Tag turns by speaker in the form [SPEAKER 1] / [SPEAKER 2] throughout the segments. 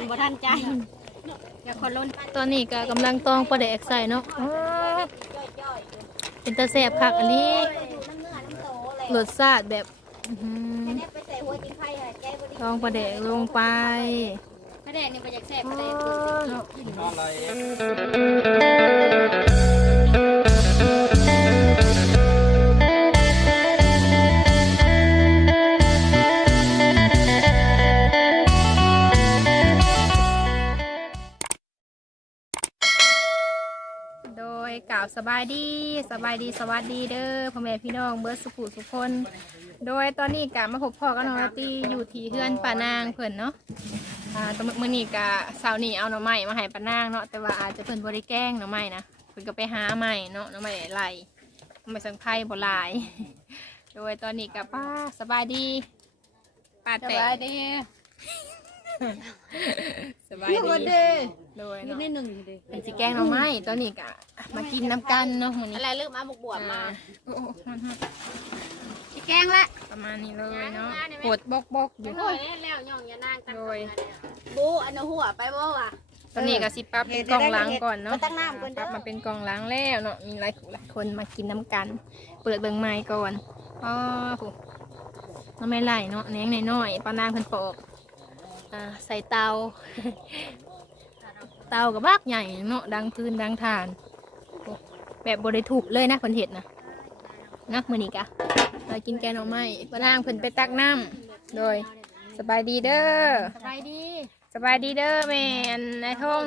[SPEAKER 1] บ่ทันใจอย่าคนล้น
[SPEAKER 2] ตอนนี้ก็กำลังตองปลาแดกใส่เนาะเป็นตาแสบคักอันนี้รสชาติแบบตองปลาแดกลงไป
[SPEAKER 1] ปลาแดกนี่บ่อยากแซ่บปลาแดก
[SPEAKER 2] โดยกล่าวสบายดีสวัสดีเด้อพ่อแม่พี่น้องเบิร์ดสุขุทุกคน โดยตอนนี้กะมาพบพ่อกันน้องตีอยู่ที่เฮือนป้านางเพิ่นเนาะตอนมื้อนี้กะเสาร์นี้เอาหน่อไม้มาให้ป้านางเนาะแต่ว่าอาจจะเพิ่นบ่ได้แกล้งหน่อไม้นะเพิ่นก็ไปหาใหม่เนาะหน่อไม้ไหลไม่สังไพ่บ่หลาย โดยตอนนี้กะป้าสบายดีป้าแต่
[SPEAKER 1] สบายดี
[SPEAKER 2] สบายดีโดยเนาะเป็นสิแกงหน่อไม้ตอนนี้กะมากินน้ำกันเนาะมื้อนี้
[SPEAKER 1] อะไรลืมเอาบวบมา
[SPEAKER 2] โอ้
[SPEAKER 1] สิแกงละ
[SPEAKER 2] ประมาณนี้เลยเนาะปวดบกอยู่
[SPEAKER 1] โอ้ยแล้วย่องอย่านางตั้ง
[SPEAKER 2] โดย
[SPEAKER 1] บูอันหัวไปบ่ว่ะ
[SPEAKER 2] ตอนนี้ก็สิปรับเป็นกล่องล้างก่อนเนาะ
[SPEAKER 1] ตั้งน้ำก่อน
[SPEAKER 2] ป
[SPEAKER 1] เด้
[SPEAKER 2] รับ
[SPEAKER 1] อ
[SPEAKER 2] มาเป็นกล่องล้างแล้วเนาะมีหลายคนมากินน้ำกัน เปิดเบิ่งไม้ก่อนอ๋อโหน้ำไม่ไหลเนาะแหนงน้อยๆปลานางเพิ่นปอกใส่เตา เตากับบักใหญ่เนาะดังพื้นดังฐานโอ้แบบบริถูกเลยนะคนเห็ดนะนักมือนี้กะเรากินแกงหน่อไม้ปลานางเพิ่นไปตักน้ำโดยสบายดีเด้อ
[SPEAKER 1] สบายดี
[SPEAKER 2] สบายดีเด้อแม่นนายทง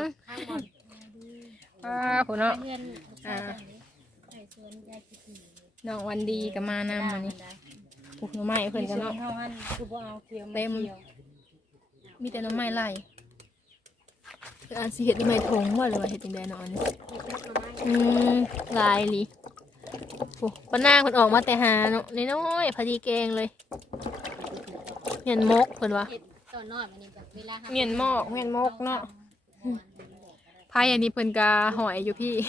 [SPEAKER 2] ผู้เนาะน้องวันดีก็มานำมานี่ปลูกหน่อไม้เพิ่นกันเนาะเต็มมีแต่หน่อไม้ไล่คืออันสิเห็ดหน่อไม้ทงว่าเลยว่าเห็ดจังได๋เนาะลายลิโอ้ป้านางเพิ่นออกมาแต่หาเนาะน้อยๆพอดีแกงเลยเมียนมกเพิ่นว่า
[SPEAKER 1] ตอนน้อยมันนี่แบบเวลา
[SPEAKER 2] เมียนมอกเนาะพายอันนี้เพิ่นกะหอยอยู่พี่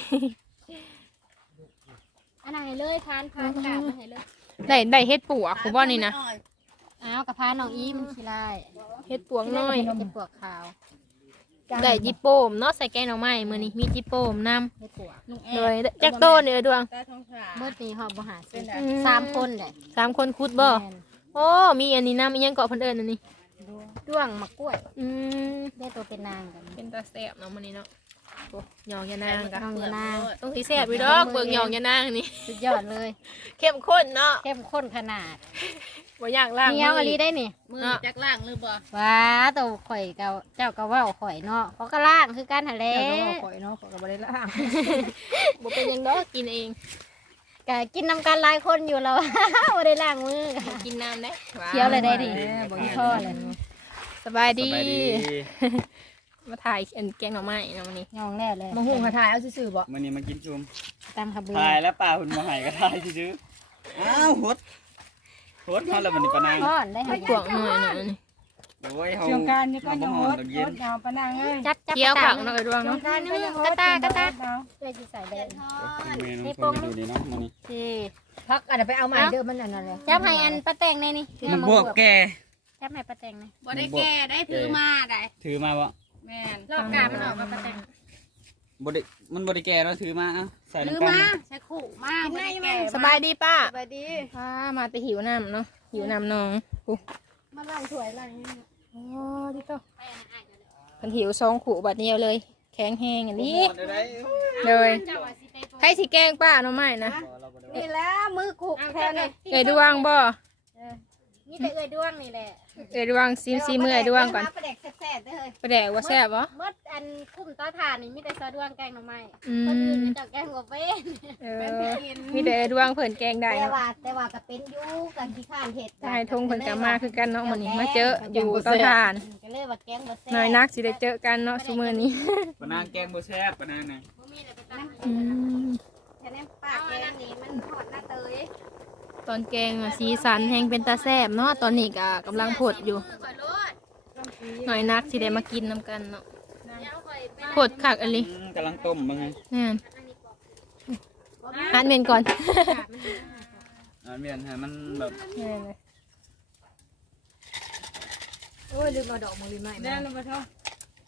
[SPEAKER 1] อันไหนเลยพานกาบมาให้เลย
[SPEAKER 2] ได้เฮ็ดปวกผมว่านี่นะ
[SPEAKER 1] อ้าวกับพานน้องอีมันขี้ลาย
[SPEAKER 2] เฮ็ดปวกน้อย
[SPEAKER 1] เห็ดปวกขาว
[SPEAKER 2] ได้จิโป้มเนาะใส่แกงหน่อไม้มื้อนี้มีจิโป้มนำ
[SPEAKER 1] เห็ดปวก
[SPEAKER 2] เลยจักโตนี่ดวง
[SPEAKER 1] เบิดนี่หอบบ่หาซื้อ3คนเลย
[SPEAKER 2] 3 คนคุดบ่โอ้มีอันนี้นำอีหยังเกาะเพิ่นเอิ้นอันนี้
[SPEAKER 1] ด้วงมะกล้วย
[SPEAKER 2] อืม
[SPEAKER 1] ได้ตัวเป็นนางกัน
[SPEAKER 2] เป็นตาแซ่บเนาะมื้อนี้เนาะโอ้หยองยานางกะ
[SPEAKER 1] น้องยานาง
[SPEAKER 2] ต้องสิแซ่บอยู่ดอกเบิ่งหยองยานางนี่
[SPEAKER 1] สุดยอดเลย
[SPEAKER 2] เข้มข้นเนาะ
[SPEAKER 1] เข้มข้นขนาด
[SPEAKER 2] บ่อยากล้าง
[SPEAKER 1] เหนียวอะไรได้นี่
[SPEAKER 2] มือจักล้างหรือบ่
[SPEAKER 1] ว้าตัวข่อยเจ้าก็เว้าข่อยเนาะเขาก็ล่างคือกันหั่นแหละ
[SPEAKER 2] ข่อยเนาะข่อยก็บ่ได้ล้าง บ่เป็นหยังดอกกินเอง
[SPEAKER 1] ก็กินน้ำกันหลายคนอยู่แล้ว บ่ได้ล้างมือ
[SPEAKER 2] กินน้ำได้
[SPEAKER 1] เคี้ยวเลยได้ดิมีท่อเลย
[SPEAKER 2] สบายดี มาถ่ายแกงหน่อไม้เนาะวันนี้
[SPEAKER 1] ยองแน่เลย
[SPEAKER 2] มาหุงกระถ่ายเอาซื่อๆบ่
[SPEAKER 3] มันนี่มากินชุม
[SPEAKER 1] ตามขบวน
[SPEAKER 3] ถ่ายแล้วป่าหุ่นมาใหายก็ถ่ายซื้ออ้าวหดเขาแล้วมันนี่ปะนาง
[SPEAKER 1] ก้อนได้
[SPEAKER 2] ให้
[SPEAKER 1] เห็น
[SPEAKER 2] ปวกหน่อยเนาะนี่
[SPEAKER 3] โอ้ยเขา
[SPEAKER 4] เชียงการนี่ก็ยัง
[SPEAKER 3] ห
[SPEAKER 4] ห
[SPEAKER 3] อ
[SPEAKER 4] ด
[SPEAKER 3] ตอน
[SPEAKER 4] ห
[SPEAKER 3] เย็น
[SPEAKER 4] ดเอาปะนางเอ้ย
[SPEAKER 1] จับ
[SPEAKER 2] เคี้ยวผักเนาะไอ้ดวงเนาะ
[SPEAKER 1] กระตากระตา
[SPEAKER 4] เอา
[SPEAKER 1] เลยสิใส่ได้
[SPEAKER 3] เมนูชมอยู่นี่เนาะมันนี่
[SPEAKER 1] สิ
[SPEAKER 4] พักอาจจะไปเอาใหม่เด้อมันอันนั้นเลย
[SPEAKER 1] จับให้อันป้าแตงในนี่ถือ
[SPEAKER 3] มัน
[SPEAKER 1] มา
[SPEAKER 3] บวกแก
[SPEAKER 1] จับให้ป้าแตงใน
[SPEAKER 3] บ่ได้แกได้ถือมาถือมาบ่
[SPEAKER 1] แม่นรอบกามันออกมาป้าแตง
[SPEAKER 3] บ่ได้มันบ่ได้แกเราถือมาอ่ะใส่
[SPEAKER 1] ถือ
[SPEAKER 3] น้ำกัน
[SPEAKER 1] มาใส่ขู่มาบ่ได้แก่
[SPEAKER 2] สบายดีป้า
[SPEAKER 1] สบายดี
[SPEAKER 2] มาแต่หิวน้ำเนาะหิวน้ำน้องกู
[SPEAKER 1] มาล้างถ้วยล้างนี่
[SPEAKER 2] โอ้ดิโตเพิ่นหิว2ขู่บัดเดียวเลย แข็งแห้งอันนี้
[SPEAKER 3] หมดได้
[SPEAKER 2] เลยใครสิแกงป้าหน่อไม้นะ
[SPEAKER 1] นี่แหละมือขู่แทนเลย
[SPEAKER 2] เอ้ยดวงบ่
[SPEAKER 1] นี่แต่เอ้ยด้วงนี่แหละ
[SPEAKER 2] เอ้ยดวงซีมือเอ้ยดวงก่อน
[SPEAKER 1] ประเด็กแซ่บๆได้เลย
[SPEAKER 2] ปลาแดกว่าแซ่บบ่
[SPEAKER 1] เมื่ออันคุ้มต้อทานนี่มีแต่ซอด้วงแกงหน่อไม้
[SPEAKER 2] อื
[SPEAKER 1] คนอื่น
[SPEAKER 2] ม
[SPEAKER 1] จะแกงหัวเว้น
[SPEAKER 2] มีแต่เอ้ยดวงเพิ่นแกงได้
[SPEAKER 1] แต่
[SPEAKER 2] เนาะ
[SPEAKER 1] ว่าก็เป็นอยู่กันที่ข้านเห็ด
[SPEAKER 2] ได้ทงเพิ่นก็มาคือกันเนาะมื้อนี้มาเจออยู่เตาถ่าน
[SPEAKER 1] ก็เลยว่าแกงบ่แซ่บ
[SPEAKER 2] น้อยนักสิได้เจอกันเนาะซุมื้อนี้
[SPEAKER 3] ปะนางแกงบ่แซ่บปะนางน่ะ
[SPEAKER 2] อืม
[SPEAKER 1] แค่นั้นปากแกงนี่มันหอดหน้าเตย
[SPEAKER 2] ตอนแกงอะสีสันแห้งเป็นตาแซ่บเนาะตอนนี้ก็กำลังผดอยู่หน่อยนักสิได้มากินน้ำกันเนาะผดคักอะไร
[SPEAKER 3] กำลังต้มมึง
[SPEAKER 2] นี่นหันเมนก่อน
[SPEAKER 3] เมียนฮะมันแบบ
[SPEAKER 2] นี่เลย
[SPEAKER 4] โอ้ยลืมเอาดอกมะลิไม้
[SPEAKER 1] ได้
[SPEAKER 4] มา
[SPEAKER 1] แล้วบ่ท้อ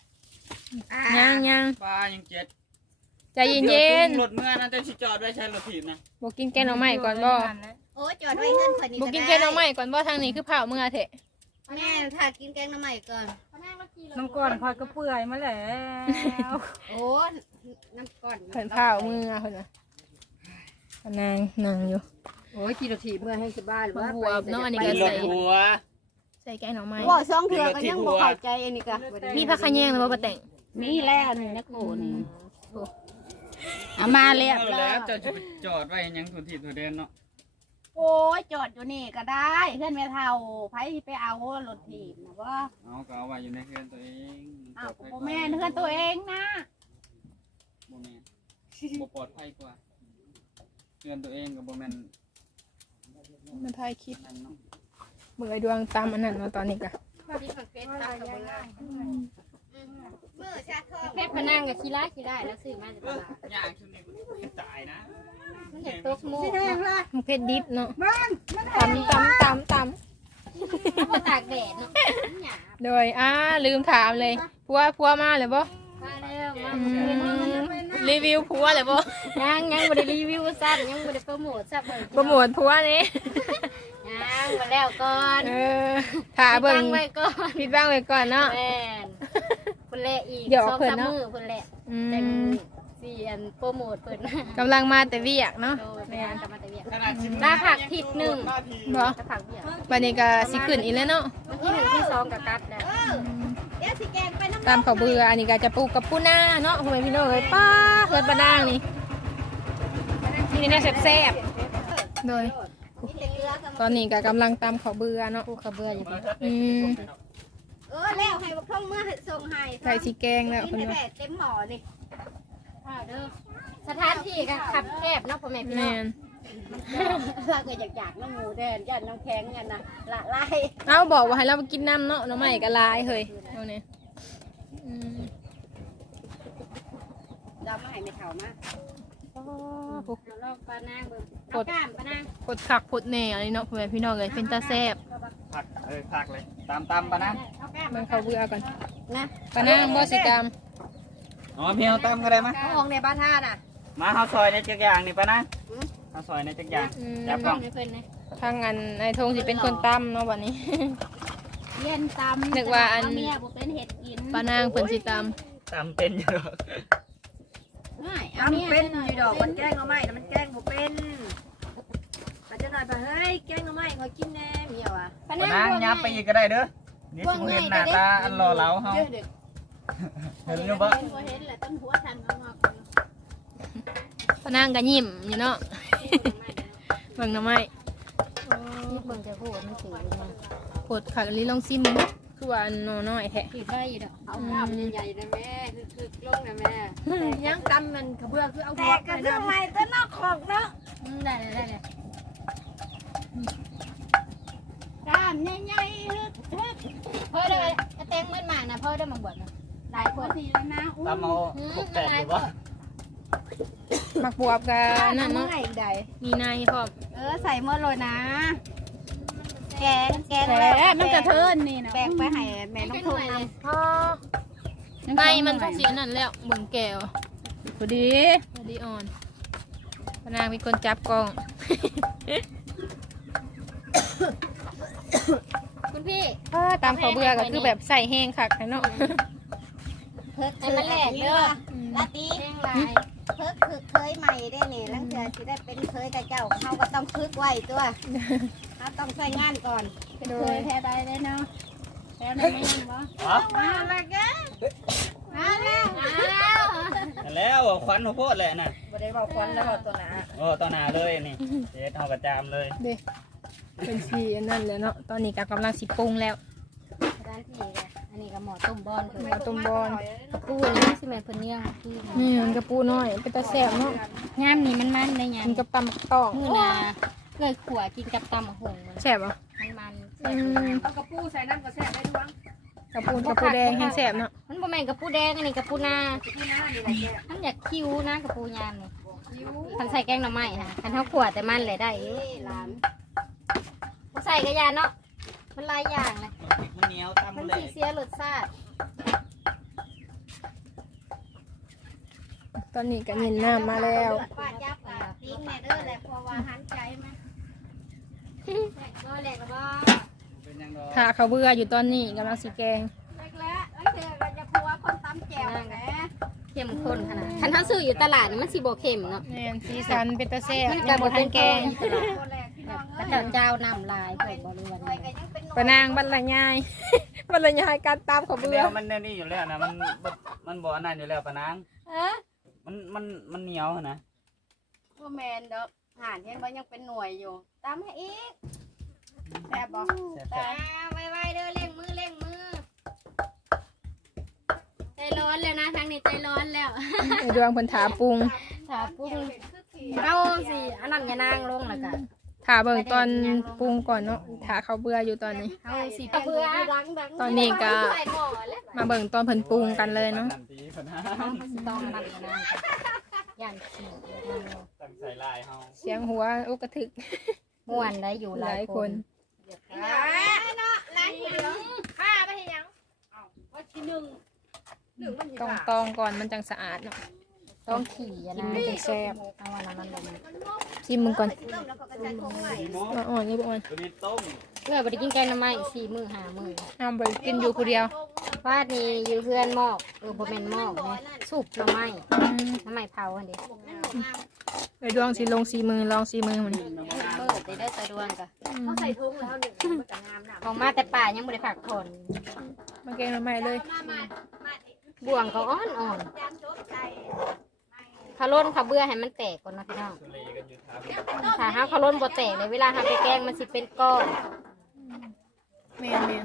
[SPEAKER 2] ยัง
[SPEAKER 3] ปลายังเจ็ด
[SPEAKER 2] ใจเย็น
[SPEAKER 3] รถเมื่อนั้นจะสิจอดไว้ใช้รถถีบนะ
[SPEAKER 2] ๆบ่กินแกงหน่อไม้ก่อนบ่
[SPEAKER 1] โอ้จอดไว้เฮือนคนนี้
[SPEAKER 2] บ่
[SPEAKER 1] ก็
[SPEAKER 2] กิน
[SPEAKER 1] ได้
[SPEAKER 2] แกงหน่อไม้ก่อนบ่ทางนี้คือเผาเมื่อเถอะ
[SPEAKER 1] แม่ถ้ากินแกงหน้ำใหม่ก่อน
[SPEAKER 4] น้ำก่อนคอยก็เปื่อยมาแล้ว
[SPEAKER 1] โอ้น้ำก่อน
[SPEAKER 2] เพิ่นเผาเมื่อเพิ่นน่ะนางนั่งอยู่
[SPEAKER 4] โอ้ยกี่นาทีเมื่อให้สบายหรือว่า
[SPEAKER 2] บวบเนาะอันนี้
[SPEAKER 3] กิ
[SPEAKER 2] ก็
[SPEAKER 3] นร
[SPEAKER 2] ใส่
[SPEAKER 3] ถหัว
[SPEAKER 2] ใส่แกงหน่อไม้
[SPEAKER 1] บ่สองเถื่อก็ยังบ่เข้าใจอันนี้ก็
[SPEAKER 2] มีผักขะแยงแล้วบ่ป้าแต่ง
[SPEAKER 1] มีแล้วนี่นะโกนี่เอามาเรียบ
[SPEAKER 3] เอา
[SPEAKER 1] ร้อ
[SPEAKER 3] แล้
[SPEAKER 1] ยว
[SPEAKER 3] จะไปจอดไว้ยังทุนถีบทุนเดนเนาะ
[SPEAKER 1] โอ้ยจอดอยู่นี่ก็ได้เพื่อนแม่เฒ่าไผไปเอารถถีบนะว่า
[SPEAKER 3] เอาก็เอาไว้อยู่ในเรือนตัวเอง
[SPEAKER 1] อ้าวบ่แม่นเพื่อนตัวเองนะ
[SPEAKER 3] บ่แม่นบ่ปลอดภัยกว่าเรือนตัวเองกับบ่แม่น
[SPEAKER 2] มาถ่ายคลิป
[SPEAKER 3] นั่นเนาะ
[SPEAKER 2] เบิ่งไอ้ดวงตามอันนั้นเนาะตอนนี้ก็
[SPEAKER 1] มือชาทองเพชรพนังกับขี้ได้แล้วซื้อมาจากตลาด
[SPEAKER 3] ยากชุดนี้มันตายนะ
[SPEAKER 1] มันเห็นตกมูก
[SPEAKER 2] มันเผ็ดดิบเนาะตำ
[SPEAKER 1] มาตากแดดเนาะหยาบ
[SPEAKER 2] โดยลืมถามเลยผัวมาเลยบ่
[SPEAKER 1] มาแล้วมา
[SPEAKER 2] รีวิวผัวเลยบ่
[SPEAKER 1] ยังบ่ได้รีวิวซ้ำยังบ่ได้โปรโมทซ้ำ
[SPEAKER 2] โปรโมทผัวนี่
[SPEAKER 1] ยังมาแล้วก่อน
[SPEAKER 2] ถ่าเบิ่ง
[SPEAKER 1] ไว้ก่อน
[SPEAKER 2] ผิดบ้างไว้ก่อนเนาะ
[SPEAKER 1] แม่นเพิ่นแลอีก
[SPEAKER 2] เดี๋ยว
[SPEAKER 1] 2-3
[SPEAKER 2] เพิ่นเนาะ
[SPEAKER 1] มื้อเพิ่นแล
[SPEAKER 2] อื
[SPEAKER 1] จัง
[SPEAKER 2] ม
[SPEAKER 1] สิอันโปรโมทเพิ่น
[SPEAKER 2] กำลังมาแต่เวียกเนาะ
[SPEAKER 1] โดย
[SPEAKER 2] แม่
[SPEAKER 1] กลับมาแต่เวียด
[SPEAKER 3] ขนาดสิบ
[SPEAKER 1] ลาผักทิศหนึ่ง
[SPEAKER 2] บ่
[SPEAKER 1] จะผักเวียด
[SPEAKER 2] วันนี้ก็สิขึ้นอีกแล้วเนาะ
[SPEAKER 1] วันที่1ที่2กับกัดแล้วเดี๋ยวสิแกงไปน้ำ
[SPEAKER 2] ตามเขาวเบื่ออันนี้ก็จะปลูกกับปูนาเนาะพ่อแม่พี่น้องเอ้ยป้าเฮือนปะนางนี่นี่เนี่ยแซ่บๆโดยตอนนี้ก็กำลังตามเขาวเบื่อเนาะ
[SPEAKER 1] กูขะเบื่ออยู่พุ่น
[SPEAKER 2] อืม
[SPEAKER 1] แล้วให้บักท่องเมื่อส่งให้
[SPEAKER 2] ใส่สีแกงแล้ว
[SPEAKER 1] กิ
[SPEAKER 2] เพิ่
[SPEAKER 1] น
[SPEAKER 2] นว่า
[SPEAKER 1] แต่เต็มหม้อนี่เด้อสถานที่ก็ขับแคบเนาะพ่อแม่พี่น้
[SPEAKER 2] แม่
[SPEAKER 1] อง
[SPEAKER 2] น
[SPEAKER 1] ถ้าเกิดอยากน้ำหมูแดงย่านน้ำแข็งกันนะละลาย
[SPEAKER 2] เอาบอกว่าให้เราไปกินน้ำเนาะน้ำใหม่ก็ลายเฮ้ยเอาเนี่ยอืม
[SPEAKER 1] เรามาให้ไม่เท่ามา
[SPEAKER 2] โอ้
[SPEAKER 1] เราลองปลานางเบิ่งเอาก้ามปลานาง
[SPEAKER 2] กดขักพดแหน่อะไรเนาะพ่อแม่พี่น้องเลยเป็นตาแซ่บ
[SPEAKER 3] ผักผักเลยตามปะนะ
[SPEAKER 1] เอาก้าม
[SPEAKER 2] มันเขาวเบื่อก่อน
[SPEAKER 1] นะ
[SPEAKER 2] ปะนางบ่สิตาม
[SPEAKER 3] อ๋อเพียวตามก็ได้มั้ย
[SPEAKER 1] เอาของในบ้านท่าน่ะ
[SPEAKER 3] มาเฮาซอยในจักอย่างนี่ปะนะเฮาซอยในจักอย่าง
[SPEAKER 2] อืม
[SPEAKER 3] จับกล้อง
[SPEAKER 1] ให้เพิ่นนะ
[SPEAKER 2] ทางอันนายธงสิเป็นคนตั้มเนาะวันนี้
[SPEAKER 1] เย็นตำ
[SPEAKER 2] นึกว่าอัน
[SPEAKER 1] เมียบ่เป็นเห็ดกิน
[SPEAKER 2] ปะนางเพิ่นสิตาม
[SPEAKER 3] ตามเป็นอยู่
[SPEAKER 1] ไม่เอาเมีย
[SPEAKER 4] เป็น
[SPEAKER 1] หน่อย
[SPEAKER 4] อยู่ดอกมันแกล้งเอาไม่แต่มันแกล้งบ่เป็นมันจะหน่อยไปเฮ้ยแกล้งเอาไม่ขอกินแน่เมียวอ่ะ
[SPEAKER 1] ปลา
[SPEAKER 3] ปะ
[SPEAKER 1] นาง
[SPEAKER 3] นางยับไปอีกก็ได้เด้อนี่สิเห็นหน้าตาอันหล่อเหลาเฮา
[SPEAKER 1] เด็ก
[SPEAKER 3] เห็นอยู่บ่
[SPEAKER 1] เห็นแหละต้นหัวทันเอามา
[SPEAKER 2] ปะนางก็ยิ้มอยู่เนาะ เบิ่งหน่อไม้
[SPEAKER 1] นี่เบิ่งจะพูดมันสิงมา
[SPEAKER 2] กดขักลิลองซิมเนาะคือว่าอันน้อยๆแท้
[SPEAKER 1] ผิดได้อยู่ดอก
[SPEAKER 4] เอาน้ำใหญ่ๆนะแม่คือลงนะแม่ยังกำมันกระเบื้อคือเอาหัวไปน้ำ
[SPEAKER 1] ได้เลยกล้ามใหญ่ๆฮึกพ่อเด้อแตงเหมือนหมากนะพ่อเด้อมาบวชนะหลายคนทีแล้วนะอุ้
[SPEAKER 3] ตามเอาพวกแตกอยู่บ่
[SPEAKER 2] มักบวบกับนั่นเนาะ
[SPEAKER 1] ไงใด
[SPEAKER 2] มีในพร้อม
[SPEAKER 1] ใส่เมื่อเลยนะ แกง
[SPEAKER 2] แล้วมันกระเทิน
[SPEAKER 1] นี่นะแบ่งไปให้แม่น้องทุ่งนำ
[SPEAKER 2] พ่อในมันต้องสีนั่นแล้วเบิ่งแก้ว
[SPEAKER 1] พอดี
[SPEAKER 2] พอดีอ่อนปะนางเป็นคนจับกล้อง
[SPEAKER 1] คุณพี่
[SPEAKER 2] ตามเขาเบื่อก็คือแบบใส่แห้งคักเนาะ
[SPEAKER 1] เพิกคือมันแหลกเด้อลาตีแห้งลายเพิกคือเคยใหม่ได้เนี่ยหลังจากที่ได้เป็นเคยกับเจ้าเขาก็ต้องพึกไว้ตัวเขาต้องใส่งานก่อนเป็นเคยแท้ได้เลยเนาะแท้ได้ไหมบ่
[SPEAKER 3] อ๋อ
[SPEAKER 1] มาแล้วแกมาแล้ว
[SPEAKER 3] แล้วขวัญหัวโพดแหละน่ะ
[SPEAKER 4] บ่ได้บอกควันแล้วบอกตัวหนา
[SPEAKER 3] โอ้ต่อหน้าเลยนี่เฮ็ดเฮากระจามเลย
[SPEAKER 2] เด้เป็นสีอันนั้นแหล้วเนาะตอนนี้ก็กำลังสิปรุงแล้ว
[SPEAKER 1] ร้านที่เลยอันนี้ก็หมอต้มบอลเพิ่น
[SPEAKER 2] หมอต้มบอล
[SPEAKER 1] ปูนี่สิแม่เพิ่นเนี่ยคือ
[SPEAKER 2] นี่มันกระปูน้อยเป็นตาแซ่บเนาะ
[SPEAKER 1] ยามนี้มันได้ยาม
[SPEAKER 2] กินกับตำบักตอง
[SPEAKER 1] มื้อน่ะเคยขัวกินกับตำบักหุ่งมัน
[SPEAKER 2] แซ่บเหรอ
[SPEAKER 1] มัน
[SPEAKER 4] เอากระปูใส่น้ำกระแซ่ได้ด้วย
[SPEAKER 2] กระปูแดงแห้งแซ่บเนาะ
[SPEAKER 1] มันบ่แม่นกับปูแดงอันนี้กับปูนา
[SPEAKER 4] ที่หน้านี่แหละแก
[SPEAKER 1] มันอยากคิ้วนะกับปูยามนี่คันใส่แกงหน่อไม้ค่ะคันเฮาขัวแต่มันเลยได้หลานบ่ใส่กระยาเนาะมันหลายอย่างเลย
[SPEAKER 3] มันเหนียวตาม
[SPEAKER 1] มัน
[SPEAKER 3] เล
[SPEAKER 1] สิ
[SPEAKER 3] ย
[SPEAKER 1] เสียรสชาติ
[SPEAKER 2] ตอนนี้ก็ยินน้ำมาแล้ว
[SPEAKER 1] ป้าจับกับทิ้งแม่เด้อแหละเพราะว่าหันใจมาก็แหลกแล้วบ่
[SPEAKER 3] เป็นยังดอก
[SPEAKER 2] ถ้าเขาเบื่ออยู่ตอนนี้กำลังสิแกง
[SPEAKER 1] แหลกแล้วแล้วเธอก็จะพัวคนตำแจ่วแหม
[SPEAKER 5] เข้มข้นขนาดคันทั้งซื้ออยู่ตลาดนี่มันสิบ่เข้มเนาะ
[SPEAKER 2] แม่นสีสันเป็นตาแซ่บ
[SPEAKER 5] มัน
[SPEAKER 2] ยั
[SPEAKER 5] ก็
[SPEAKER 2] ง
[SPEAKER 5] บ่
[SPEAKER 2] บ่
[SPEAKER 5] เป็
[SPEAKER 2] ทั
[SPEAKER 5] น
[SPEAKER 2] น
[SPEAKER 5] แก
[SPEAKER 2] แก
[SPEAKER 5] ง
[SPEAKER 2] ง
[SPEAKER 1] คนแรกพี่น้อง
[SPEAKER 5] พระ
[SPEAKER 1] เอ้ย
[SPEAKER 5] เจ้าน้ำลายเพิ่นบ่รู้ว่า
[SPEAKER 1] คอยก็ยังเป็นหนุ่ม
[SPEAKER 2] ปะนางบรรยาย บรรยายการตามเขา
[SPEAKER 3] แน
[SPEAKER 2] เบื่อ
[SPEAKER 3] วมันแนวนี้อยู่แล้วนะมันบ่อันนั้นอยู่แล้วปะนาง
[SPEAKER 1] เอ้อ
[SPEAKER 3] มันเหนียวหั่นนะ
[SPEAKER 1] บ่แม่นดอกห่านเห็นบ่ยังเป็นหน่วยอยู่ตามให้อีกแซ่บบ่
[SPEAKER 3] แซ่บ
[SPEAKER 1] แต่ไวๆเด้อเร่งมือ
[SPEAKER 5] ใจร้อนแล้วนะทางนี้ใจร้อนแล้ว
[SPEAKER 2] ในดวงเพิ่นถาปรุง
[SPEAKER 5] ถ้าปรุงเอาสิอันนั้นอย่านางลงแล้วก็
[SPEAKER 2] ถาเบิ่งตอนปรุงก่อนเนาะถาเขาเบื่ออยู่ตอนนี้
[SPEAKER 5] เอาสิ
[SPEAKER 1] เบื่อดัง
[SPEAKER 2] ตอนนี้ก็มาเบิ่งตอนเพิ่นปรุงกันเลยเนาะ
[SPEAKER 3] นั่นตีปะนาง
[SPEAKER 5] ต้องอันนั้นอย่านางย่านขี้
[SPEAKER 3] ตั้งใส่ลายเฮา
[SPEAKER 2] เสียงหัวอุกกระทึก
[SPEAKER 5] ม่วนได้อยู่
[SPEAKER 2] ห
[SPEAKER 5] ห
[SPEAKER 2] ลา
[SPEAKER 5] ลาย ย
[SPEAKER 2] ค
[SPEAKER 5] คน น
[SPEAKER 1] เนาะล้างมือข้าไปเฮ็ดหยังว่าที่1มันสิ
[SPEAKER 2] ต้องตองก่อนมันจังสะอาดเนาะ
[SPEAKER 5] ต้องขี่อย่า
[SPEAKER 2] กิน
[SPEAKER 5] นาง
[SPEAKER 2] มันจังแซ่บ
[SPEAKER 5] เอาอันนั้นมันลง
[SPEAKER 2] ชิมมึงก่อน
[SPEAKER 1] ต้มแล้วก็ใส่ถุงไว้
[SPEAKER 2] บ่อ่อนนี่บ่อ่อน
[SPEAKER 3] ตัวนี้ต้ม
[SPEAKER 5] เมื่อบ่ได้กินแกงหน่อไม้4 มื้อ5 มื้อ
[SPEAKER 2] เอาไปกินอยู่ผู้เดียว
[SPEAKER 5] วาดนี่อยู่เพื่อนหมอกบ่แม่นหมอกนี่สุกหน่อไม้
[SPEAKER 2] อืม
[SPEAKER 5] หน่อไม้เผาอันนี้
[SPEAKER 2] ไปดวงสิลงสีมือลองสีมือมัน
[SPEAKER 5] เปิดได้สะดวกก็
[SPEAKER 4] เขาใส่ถุงแล้วหนึ่งมันก็งามน่ะ
[SPEAKER 5] ของมาแต่ป่ายังบ่ได้ผักผ่อน
[SPEAKER 2] มาแกงมาใหม่เลย
[SPEAKER 5] บ่วงเขาอ่อน
[SPEAKER 1] จามโจ๊กใส่
[SPEAKER 5] ๆเขาล้นเขาเบื่อให้มันแตกก่อนนะพี่น้อง
[SPEAKER 3] สุรีกันอยู่ทาง
[SPEAKER 5] ถ้าหาเขาล้นบ่แตกเลยเวลาหาไปแกงมันสิเป็นก้อน
[SPEAKER 2] แม่นแม่น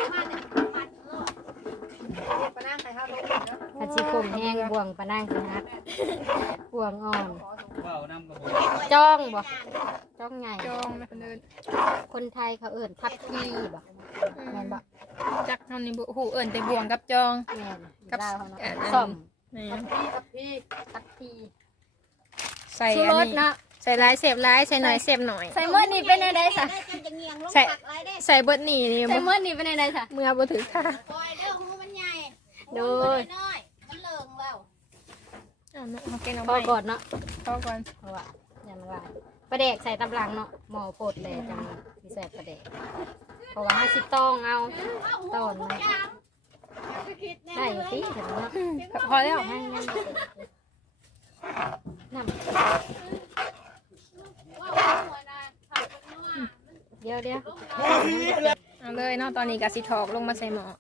[SPEAKER 4] ปะนางใส่ข้าวลงเด้อ
[SPEAKER 5] ถ้าสิขมแห้งบ่วงปะนางสิฮัดบ่วงอ่อน
[SPEAKER 3] ว่าวน้ำกระบอก
[SPEAKER 5] จ้องบ่จ้องไง
[SPEAKER 2] จองนะคนอื่น
[SPEAKER 5] คนไทยเขาเอิ้นทับที่บ่แม่นบ่
[SPEAKER 2] จักเฮานี่บ่ฮู้เอิ้นแต่บวงกับจอง
[SPEAKER 5] แม่น
[SPEAKER 2] กับ
[SPEAKER 5] ดาวเขาเนาะ
[SPEAKER 2] อัน
[SPEAKER 5] ส้ม
[SPEAKER 2] แม่
[SPEAKER 4] พี่
[SPEAKER 5] ทับที่
[SPEAKER 2] ใส่
[SPEAKER 5] ชู
[SPEAKER 2] อัน
[SPEAKER 5] รส
[SPEAKER 2] นี้
[SPEAKER 5] เนาะ
[SPEAKER 2] ใส่หลายเสพหลายใส่หน่อยเสพหน่อย
[SPEAKER 5] ใส่หมดนี่เป็นไดซะ
[SPEAKER 2] ใส่ใส่เบิดนี่นี่
[SPEAKER 5] ใส่หมดนี่เป็นไดซะ
[SPEAKER 2] เมื่อบ่ถือค่ะ
[SPEAKER 1] ปล่อยเด้อหูมันใหญ่
[SPEAKER 5] โดย
[SPEAKER 1] น้อยมันเหลืองแล้ว
[SPEAKER 2] เอาเนาะมาแกงเอา
[SPEAKER 5] พอ
[SPEAKER 2] ไว้
[SPEAKER 5] ก่อนเนาะ
[SPEAKER 2] พอก่อน
[SPEAKER 5] เพราะว่าอย่างว่าประเดกใส่ตำลังเนาะหมอโพดเลยจังสิใส่ประเดกเพราะว่าให้สิต้องเอาตอนมันได้อยู่สิเห็นเนาะ
[SPEAKER 2] พอแล้ว
[SPEAKER 5] ให้ยังน้ำเดี๋ยว
[SPEAKER 2] เอาเลยเนาะตอนนี้ก็สิถอกลงมาใส่หม้อ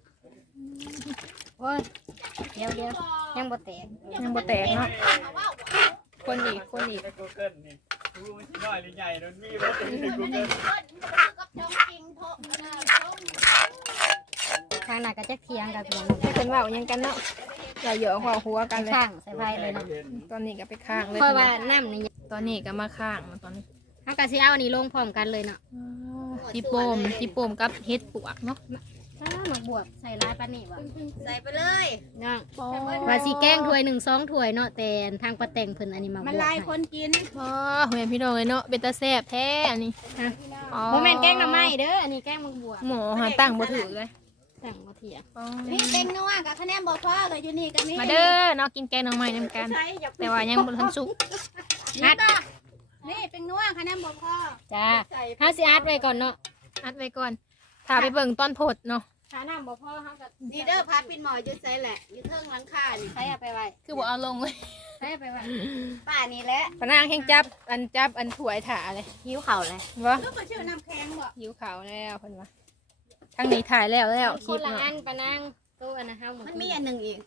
[SPEAKER 5] โอ้ยเดี๋ยวยังบ่แตก
[SPEAKER 2] ยังบ่แตกเนาะคนอีกคนอีก
[SPEAKER 3] ใน Google นี่รู้มันสิน้อยหรือใหญ่โดนมีรถใน Google
[SPEAKER 1] กับจองจริงโทษนะ
[SPEAKER 5] ทางหน้าก็จะเทียงกับพี่น้อง
[SPEAKER 2] ให้เพิ่นเว้าหยังกันเนาะอย่าเหยาะหัวหัวกันเลย
[SPEAKER 5] ข้างใส่ไฟเลยเนาะ
[SPEAKER 2] ตอนนี้ก็ไปข้างเลย
[SPEAKER 5] เพราะว่าน้ำนี่
[SPEAKER 2] ตอนนี้ก็มาข้างเนาะตอนนี้
[SPEAKER 5] เฮาก็สิเอาอันนี้ลงพร้อมกันเลยเนาะ
[SPEAKER 2] จิโปมกับเฮ็ดปวกเนาะ
[SPEAKER 5] ถ้าหมักบวบใส่ลายปานนี้วะ
[SPEAKER 1] ใส่ไปเลย
[SPEAKER 5] เนาะว่าสิแกงถ้วย1 2ถ้วยเนาะแต่ทางปลาแต่งเพิ่นอันนี้มาบวบ
[SPEAKER 1] มันลายคนกิน
[SPEAKER 2] อ๋อแม่พี่น้องเลยเนาะเป็นตาแซ่บแท้อันนี้อ๋อ
[SPEAKER 5] บ่แม่นแกงหน่อไม้เด้ออันนี้แกงหมักบวบ
[SPEAKER 2] หมอหาตั้งบ่ถือเลย
[SPEAKER 5] แต่งบ่เถียง
[SPEAKER 2] อ๋อ
[SPEAKER 1] นี่เป็นนัวกับคะแนนบอกพ่อเลยอยู่นี่กับนี่
[SPEAKER 2] มาเด้อเนาะกินแกงหน่อไม้นำกัน
[SPEAKER 1] ใช่อย่า
[SPEAKER 2] แต่ว่ายังบ่ทันสุก
[SPEAKER 1] นี่ต่อนี่เป็นนัวคะแนนบอกพ่อ
[SPEAKER 5] จ้าเฮาสิอัดไว้ก่อนเนาะ
[SPEAKER 2] อัดไว้ก่อนถ้าไปเบิ่งตอนผดเนาะ
[SPEAKER 5] ถ้าน้ำบ่พอเฮาก็
[SPEAKER 1] นี่เด้อพาปินหมออยู่ใส่แหละอยู่เทิงหลังคานี่
[SPEAKER 5] ใส่เอาไปไว้
[SPEAKER 2] คือบ่เอาลงเลย
[SPEAKER 5] ใส่เอาไปไว้
[SPEAKER 1] ป้านี่แหละ
[SPEAKER 2] ปะนางแห่งจับอันถวยถาเลย
[SPEAKER 5] หิวข้าวเลย
[SPEAKER 2] บ่
[SPEAKER 1] ลูกก็ชื่อน้ำแข็งบ่
[SPEAKER 2] หิวขาวแล้วเพิ่นว่าทางนี้ถ่ายแล้วค
[SPEAKER 5] ค
[SPEAKER 2] ลิ
[SPEAKER 5] น
[SPEAKER 2] ป
[SPEAKER 5] ละ
[SPEAKER 2] เนาะ
[SPEAKER 5] อันปะนางตู้อันนะเฮามั
[SPEAKER 1] มันมีอันหนึ่งอีก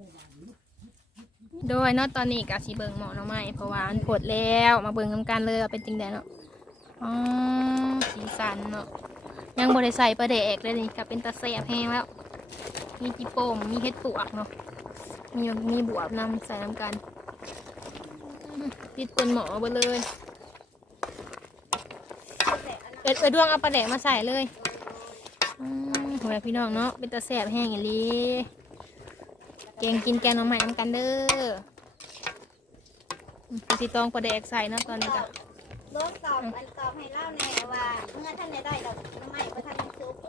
[SPEAKER 2] โดยเนาะตอนนี้ก็สิเบิ่งหมอหน่อไม้เพราะว่าอันผดแล้วมาเบิ่งนำกันเลยว่าเป็นจังไดเนาะอ๋อสีสันเนาะยังบ่ได้ใส่ปลาแดกเลยนี่ก็เป็นตาแซ่บแห้งแล้ว มีจิโปมมีเฮ็ดปวกเนาะมีบวบนำใส่นำกันติดเป็นหมอไปเลยดวงเอาปลาแดกมาใส่เลยหัวพี่น้องเนาะเป็นตาแซ่บแห้งอย่างนี้แกงกินแกงหน่อไม้นำกันเด้อพี่ตองปลาแดกใส่เนาะตอนนี้ก็
[SPEAKER 1] โลกตอบให้เล่าแน่ว่าเมื่อท่านได้ดอกน้ำไม้พระท่านซุป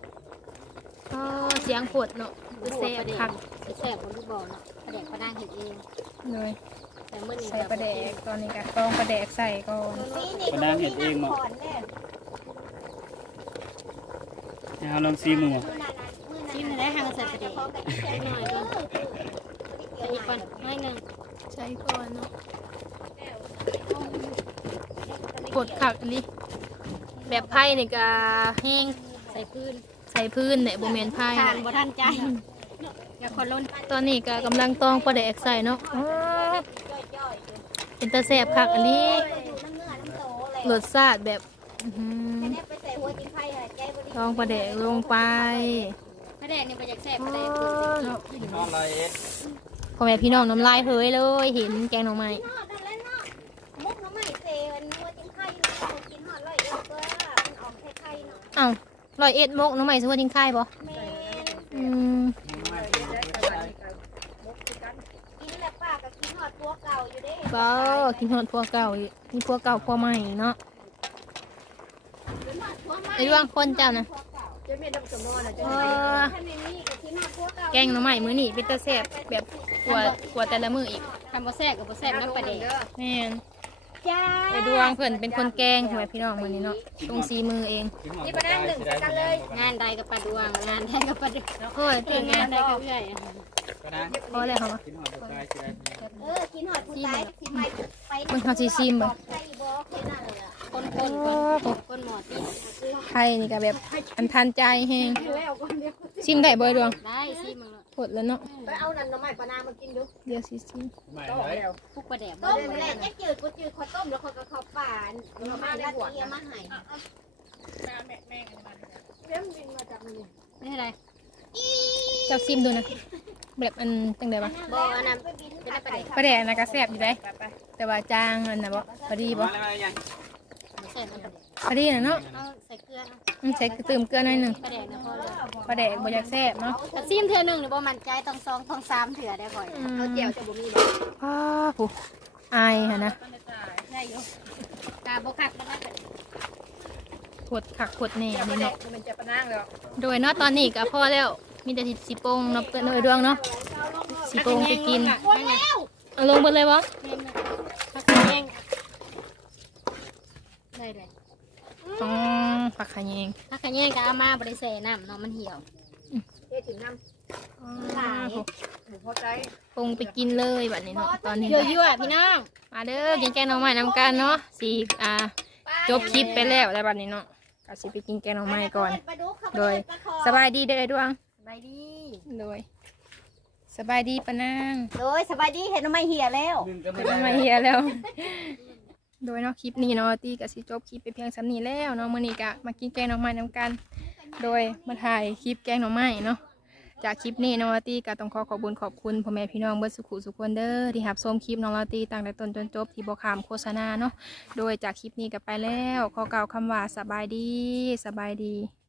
[SPEAKER 2] เสียงปวดเนาะคือแซ่บคัก
[SPEAKER 5] แซ่บบ่รู้บ่เนาะปลาแดกปะนางเฮ็ดเอง
[SPEAKER 2] เลย
[SPEAKER 5] แต่มื้อนี้
[SPEAKER 2] ใส่ปลาแดกตอนนี้ก็กรองปลาแดกใส่ก่อน
[SPEAKER 1] นี่นี่ก็มีน้ำผ่อนแน่
[SPEAKER 3] ให้เราลองซีหมู
[SPEAKER 5] ชิมได้ทางใส่ปลาแดกหน่อยก่อนใส่อีกก่อนน้อยหนึง
[SPEAKER 2] ใส่ก่อนเนาะกดขักอันนี้แบบไผ่นี่ก็แห้ง
[SPEAKER 5] ใส่พื้น
[SPEAKER 2] ใส่พื้นเนี่ยบ่แม่นไผ่
[SPEAKER 5] ทานบ่ทันใจอย่าคนล้น
[SPEAKER 2] ตอนนี้ก็กำลังตองปลาแดกใส่เนาะอ๋อเป็นตาแซ่บคักอันนี้รสชาติแบบอื้อหือตองปลาแดกลงไป
[SPEAKER 5] ปลาแดกนี่บ่อยากแซ่บ
[SPEAKER 2] อ๋
[SPEAKER 5] ป
[SPEAKER 2] อ
[SPEAKER 5] ลาแดกพื้น
[SPEAKER 2] เนาะ
[SPEAKER 3] นอนไรเอ็ด
[SPEAKER 2] พ่อแม่พี่น้องน้ำลายเฮยเลยเห็นแกงหน่อไม้
[SPEAKER 1] มุกน้ำใหม่เซนนัวจิ้มไข่กินหอดเลยเออเกลือมันออกไข่เนาะ
[SPEAKER 2] อ้าว101มกหน่อไม้ซื้อว่าทิ้งค่ายบ่
[SPEAKER 1] แม่
[SPEAKER 2] อืม
[SPEAKER 1] กินแล้วป้าก็กินหอดตัวเก่าอยู่เด้
[SPEAKER 2] ก็กินฮอดพวกเก่าอีกมีพวกเก่าพวกใหม่เนาะไอ้ดวงคนเจ้านะ
[SPEAKER 4] จะมีน้ำสมอนจะ
[SPEAKER 2] เอ
[SPEAKER 4] มี
[SPEAKER 2] อ
[SPEAKER 1] ท่านในนี้ก็กินหอดตัวเก่า
[SPEAKER 2] แกงหน่อไม้มื้อนี้เป็นตาแซ่บแบบกว่าแต่ละมื้ออีก
[SPEAKER 5] ทำบ่แซ่บก็บ่แซ่บน้ำปลาแดก
[SPEAKER 2] แม่น
[SPEAKER 1] จ้า
[SPEAKER 2] ไอ้ดวงเพิ่นเป็นคนแกงพ่อแม่พี่น้องมื้อนี้เนาะตรงสีมือเอง
[SPEAKER 4] นี่มานั่งหนึ่งกันเลย
[SPEAKER 5] งานใดกับปลาดวงงานใดกับปลาดึก
[SPEAKER 2] เฮ้ย
[SPEAKER 5] เพื่องานใดกับเอื้อย
[SPEAKER 3] ก็นะ
[SPEAKER 2] พอแล้วเหรอ
[SPEAKER 3] กินหอดตัวกายสิได้
[SPEAKER 1] กินหอดผู้ตายสิไม่ไป
[SPEAKER 2] มันเขาสิซิมบ่
[SPEAKER 1] ไก่บ่แค่นั้นเลย
[SPEAKER 5] คน
[SPEAKER 2] โอ้
[SPEAKER 5] คนหมอตี
[SPEAKER 2] ไข่นี่ก็แบบอันทันใจแฮงซิมได้บ่ไอ้ดวง
[SPEAKER 5] ได้สิมึง
[SPEAKER 2] กดแล้วเนาะ
[SPEAKER 4] ไปเอานั่นน้ำใหม่ปลานามากินดู
[SPEAKER 2] เดี๋ยวสิซิม
[SPEAKER 3] ไม่
[SPEAKER 4] ก็
[SPEAKER 3] เลย
[SPEAKER 4] แล้ว
[SPEAKER 5] พวกปลาแดก
[SPEAKER 1] ต้มแหละจะจืดกูจืดข้าวต้มแล้วคนก็ข้าวป่านมาม่าละเตียมาให้
[SPEAKER 4] เลี้ยงบินมาจากนี่
[SPEAKER 5] นี่อะไร
[SPEAKER 2] เจ้าซิมดูนะแบบอันจังได๋วะ
[SPEAKER 5] บ่อันนั้นเป็นปลาแดก
[SPEAKER 2] ปลาแดกน่ะก็แซ่บอยู่ได้แต่ว่าจางอันน่ะบ่พอดีบ่
[SPEAKER 3] มาแล้วยัง
[SPEAKER 5] บ่แซ่บน้ำปลาแดก
[SPEAKER 2] พอดีน่ะเนาะ
[SPEAKER 5] เอาใส่เกลือ
[SPEAKER 2] ใส่เติมเกลือหน่อยหนึง
[SPEAKER 5] ปลาแดกนะพอเลย
[SPEAKER 2] ปลาแดกบ่อยากแซ่บเนาะ
[SPEAKER 5] กระซิมเทื่อนึงนี่บ่มั่นใจต้อง2ต้อง3เทื่อได้บ่อย
[SPEAKER 4] เอาเจียวจะบ่มีบ่
[SPEAKER 2] อ้าผู้อายหั่นนะ
[SPEAKER 5] ได้อยู่กาบ่คักแล้วนะ
[SPEAKER 2] ขดขักขดแหน่
[SPEAKER 4] เจียวปลา
[SPEAKER 2] นี่
[SPEAKER 4] แด
[SPEAKER 2] เนาะ
[SPEAKER 4] กมันจะปลานั่งแล้ว
[SPEAKER 2] โดยเนาะตอนนี้ก็พอแล้วมีแต่สิโป่งเนาะเปิ้นเอ้ยดวงเนาะสิโป่งไปกินเอาลงไปเลยบ่
[SPEAKER 5] ผักกระเยงได้เลย
[SPEAKER 2] อ๋อผักขะแยง
[SPEAKER 5] ผักกระเยงก็เอามาบ่ได้ใส่น้ำเนาะมันเหี่ยว
[SPEAKER 4] เฮ็ดถึงน้
[SPEAKER 2] หลาย
[SPEAKER 4] ำหมูพอใจ
[SPEAKER 2] ปรุงไปกินเลยบัดนี้เนาะตอนนี้
[SPEAKER 5] ยั่วๆพี่น้อง
[SPEAKER 2] มาเด้อกินแกงหน่อไม้นำกันเนาะสิจบคลิปไปแล้วแต่บัดนี้เนาะก็สิไปกินแกงหน่อไม้ก่อน โดยสบายดีเด้อไอ้ดวง
[SPEAKER 5] ไปดี
[SPEAKER 2] โดยสบายดีปะนาง
[SPEAKER 1] โดยสบายดีเห็นทำไมเหี่ยแล้ว
[SPEAKER 3] หนึ่งก็
[SPEAKER 2] ไม่
[SPEAKER 3] ไม่
[SPEAKER 2] ต้องมาเฮียแล้ว โดยเนาะคลิปนี้เนาะตีกับสิจบคลิปไปเพียงสำนี้แล้วเนาะมื้อนี้ก็มากินแกงหน่อไม้นำกัน โดยมาถ่ายคลิปแกงหน่อไม้เนาะจากคลิปนี้น้องลาตี้ก็ต้องขอขอบคุณพ่อแม่พี่น้องเบิดสุขุสุขคนเด้อที่รับชมคลิปน้องลาตี้ตั้งแต่ต้นจนจบที่บ่ขามโฆษณาเนาะโดยจากคลิปนี้ก็ไปแล้วขอกล่าวคำว่าสบายดี